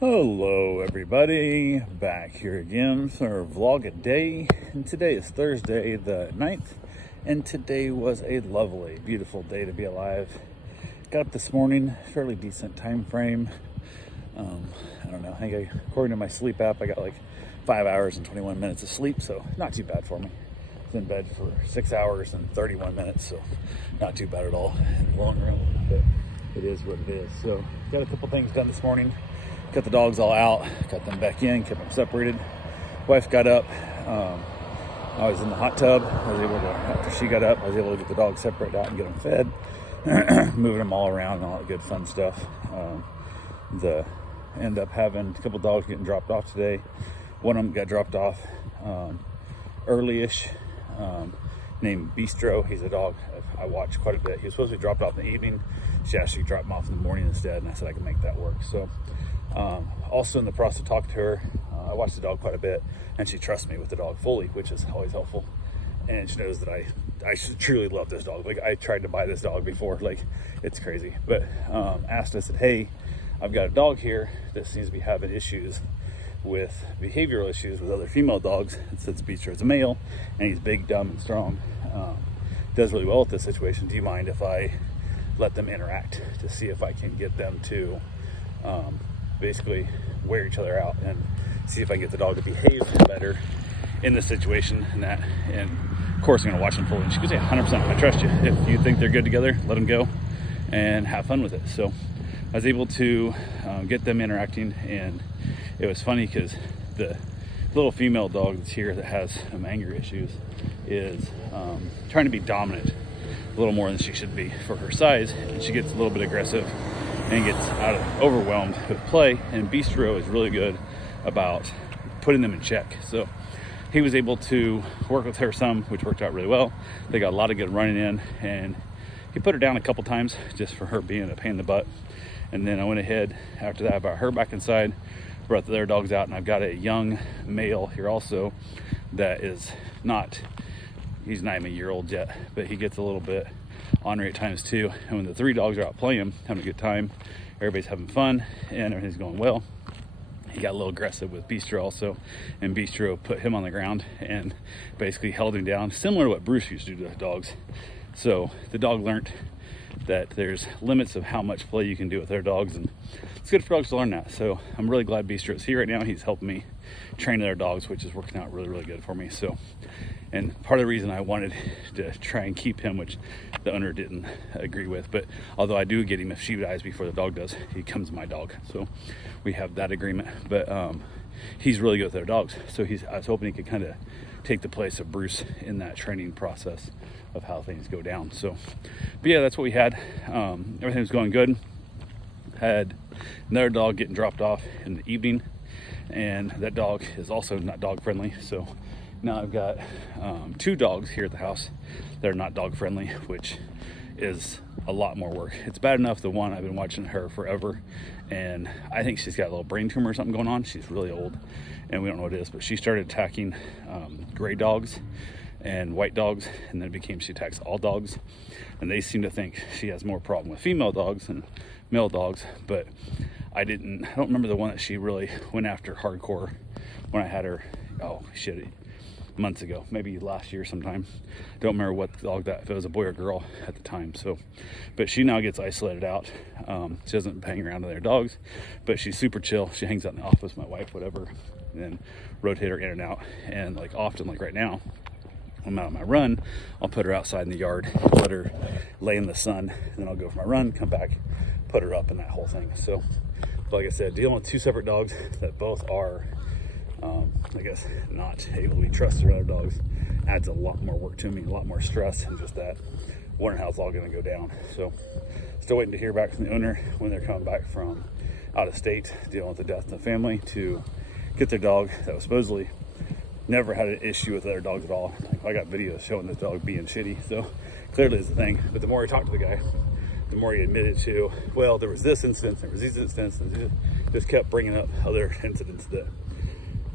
Hello everybody, back here again for our vlog a day, and today is Thursday the 9th, and today was a lovely, beautiful day to be alive. Got up this morning, fairly decent time frame. I don't know, I think according to my sleep app, I got like 5 hours and 21 minutes of sleep, so not too bad for me. I was in bed for 6 hours and 31 minutes, so not too bad at all in the long run, but it is what it is. So got a couple things done this morning. Got the dogs all out, got them back in, kept them separated. Wife got up. I was in the hot tub. I was able to, after she got up, I was able to get the dogs separated out and get them fed, moving them all around and all that good fun stuff. End up having a couple dogs getting dropped off today. One of them got dropped off early-ish, named Bistro. He's a dog I watch quite a bit. He was supposed to be dropped off in the evening. She actually dropped him off in the morning instead, and I said I could make that work. So also in the process of talking to her, I watch the dog quite a bit, and she trusts me with the dog fully, which is always helpful. And she knows that I truly love this dog. Like, I tried to buy this dog before, like, it's crazy. But asked us, said, hey, I've got a dog here that seems to be having issues with behavioral issues with other female dogs. Since Beacher is a male and he's big, dumb, and strong, does really well with this situation. Do you mind if I let them interact to see if I can get them to basically wear each other out and see if I can get the dog to behave better in this situation? And of course I'm gonna watch them fully. And she goes, yeah, 100%, I trust you. If you think they're good together, let them go and have fun with it. So I was able to get them interacting, and it was funny because the little female dog that's here that has some anger issues is trying to be dominant a little more than she should be for her size, and she gets a little bit aggressive and gets overwhelmed with play. And Bistro is really good about putting them in check. So he was able to work with her some, which worked out really well. They got a lot of good running in, and he put her down a couple times just for her being a pain in the butt. And then I went ahead after that, brought her back inside, brought the other dogs out, and I've got a young male here also that is not, he's not even a year old yet, but he gets a little bit ornery at times too. And when the three dogs are out playing, having a good time, everybody's having fun and everything's going well, he got a little aggressive with Bistro also, and Bistro put him on the ground and basically held him down, similar to what Bruce used to do to dogs. So the dog learned that there's limits of how much play you can do with their dogs, and it's good for dogs to learn that. So I'm really glad Bistro is here right now. He's helping me train their dogs, which is working out really, really good for me. So, and part of the reason I wanted to try and keep him, which the owner didn't agree with, but although I do get him if she dies before the dog does, he becomes my dog. So we have that agreement. But he's really good with their dogs. So I was hoping he could kind of take the place of Bruce in that training process of how things go down. So, but yeah, that's what we had. Everything was going good. Had another dog getting dropped off in the evening, and that dog is also not dog friendly. So now I've got two dogs here at the house that are not dog friendly, which is a lot more work. It's bad enough, the one, I've been watching her forever, and I think she's got a little brain tumor or something going on. She's really old and we don't know what it is, but she started attacking gray dogs and white dogs, and then it became she attacks all dogs, and they seem to think she has more problem with female dogs than male dogs. But I don't remember the one that she really went after hardcore when I had her, oh shit, months ago, maybe last year sometime. Don't remember what dog that, if it was a boy or girl at the time. So, but she now gets isolated out. She doesn't hang around with their dogs, but she's super chill. She hangs out in the office with my wife, whatever, and then rotate her in and out. And like often, like right now, when I'm out on my run, I'll put her outside in the yard, let her lay in the sun, and then I'll go for my run, come back, put her up, and that whole thing. So, like I said, dealing with two separate dogs that both are I guess not able to be trusted or other dogs adds a lot more work to me, a lot more stress, and just that wondering how it's all going to go down. So still waiting to hear back from the owner when they're coming back from out of state, dealing with the death in the family, to get their dog that was supposedly never had an issue with other dogs at all. I got videos showing this dog being shitty, so clearly it's a thing. But the more I talked to the guy, the more he admitted to, well, there was this incident, there was these incidents, and just kept bringing up other incidents that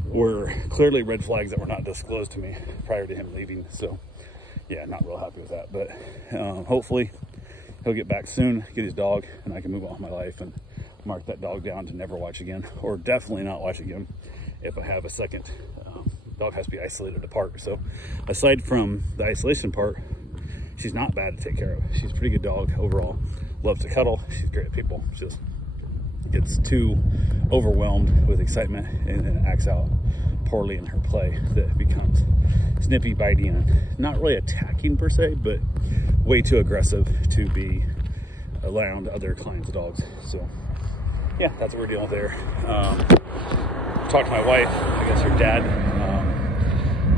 were clearly red flags that were not disclosed to me prior to him leaving. So yeah, not real happy with that, but hopefully he'll get back soon, get his dog, and I can move on with my life and mark that dog down to never watch again, or definitely not watch again if I have a second. Dog has to be isolated apart. So aside from the isolation part, she's not bad to take care of. She's a pretty good dog overall. Loves to cuddle. She's great at people. Just gets too overwhelmed with excitement and then acts out poorly in her play, that becomes snippy, bitey, and not really attacking per se, but way too aggressive to be around other clients' dogs. So yeah, that's what we're dealing with there. Talked to my wife. I guess her dad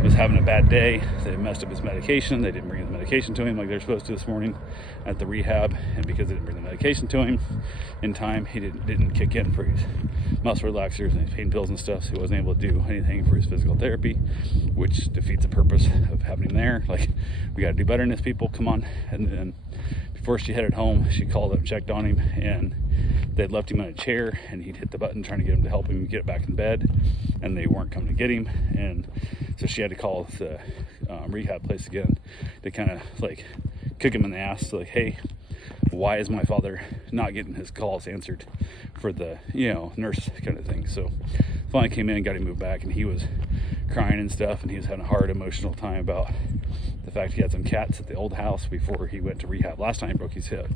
was having a bad day. They messed up his medication. They didn't bring his medication to him like they're supposed to this morning at the rehab, and because they didn't bring the medication to him in time, he didn't kick in for his muscle relaxers and his pain pills and stuff, so he wasn't able to do anything for his physical therapy, which defeats the purpose of having him there. Like, we got to do better than this, people, come on. And then before she headed home, she called up, checked on him, and they'd left him in a chair, and he'd hit the button trying to get him to help him get back in bed, and they weren't coming to get him. And so she had to call the rehab place again to kind of like kick him in the ass, like, hey, why is my father not getting his calls answered for the, you know, nurse kind of thing. So finally came in and got him moved back, and he was crying and stuff, and he was having a hard emotional time about the fact he had some cats at the old house before he went to rehab last time he broke his hip,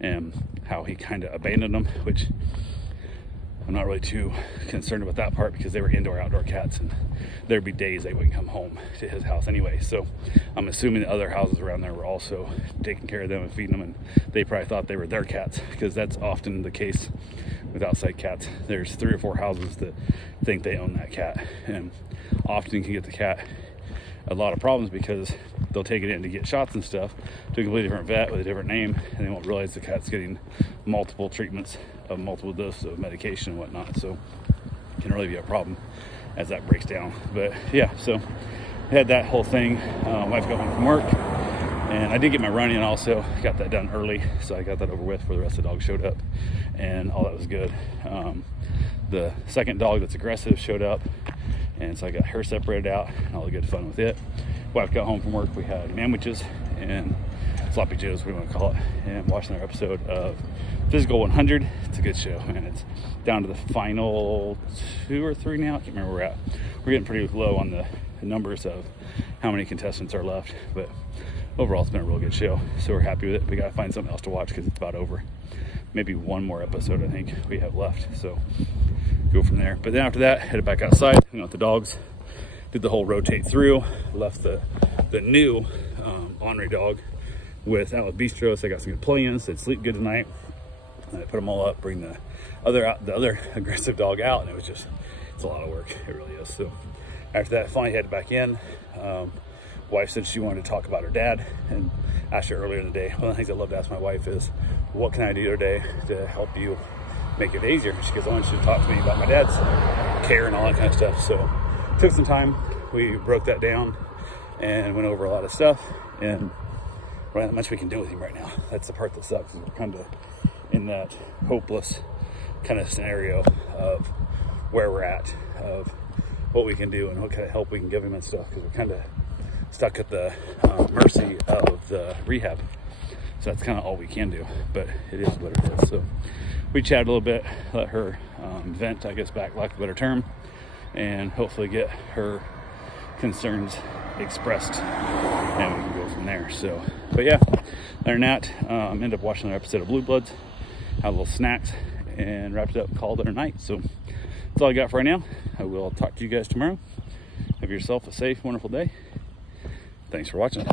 and how he kind of abandoned them, which I'm not really too concerned about that part, because they were indoor outdoor cats, and there'd be days they wouldn't come home to his house anyway. So I'm assuming the other houses around there were also taking care of them and feeding them, and they probably thought they were their cats, because that's often the case with outside cats. There's 3 or 4 houses that think they own that cat, and often can get the cat a lot of problems because they'll take it in to get shots and stuff to a completely different vet with a different name, and they won't realize the cat's getting multiple treatments of multiple doses of medication and whatnot. So it can really be a problem as that breaks down. But yeah, so I had that whole thing. Wife got home from work, and I did get my run-in also. Got that done early, so I got that over with before the rest of the dogs showed up, and all that was good. The second dog that's aggressive showed up, and so I got her separated out and all the good fun with it. Wife got home from work. We had sandwiches and sloppy joes, we want to call it, and watching our episode of Physical 100. It's a good show, and it's down to the final 2 or 3 now. I can't remember where we're at. We're getting pretty low on the numbers of how many contestants are left, but overall it's been a real good show, so we're happy with it. We got to find something else to watch because it's about over. Maybe one more episode I think we have left, so go from there. But then after that, headed back outside, hung out with the dogs, did the whole rotate through, left the new ornery dog with Out Bistro, so I got some good play-ins. They'd sleep good tonight. And I put them all up, bring the other aggressive dog out, and it's a lot of work. It really is. So after that, I finally headed back in. Wife said she wanted to talk about her dad, and asked her earlier in the day. One of the things I love to ask my wife is, what can I do today to help you make it easier? She goes, I want you to talk to me about my dad's care and all that kind of stuff. So took some time. We broke that down and went over a lot of stuff, and not much we can do with him right now. That's the part that sucks, is we're kind of in that hopeless kind of scenario of where we're at, of what we can do and what kind of help we can give him and stuff, because we're kind of stuck at the mercy of the rehab. So that's kind of all we can do, but it is what it is. So we chatted a little bit, let her vent, I guess, back, lack of a better term, and hopefully get her concerns expressed, and we can go from there. So, but yeah, other than that, ended up watching another episode of Blue Bloods, had a little snacks, and wrapped it up and called it a night. So that's all I got for right now. I will talk to you guys tomorrow. Have yourself a safe, wonderful day. Thanks for watching.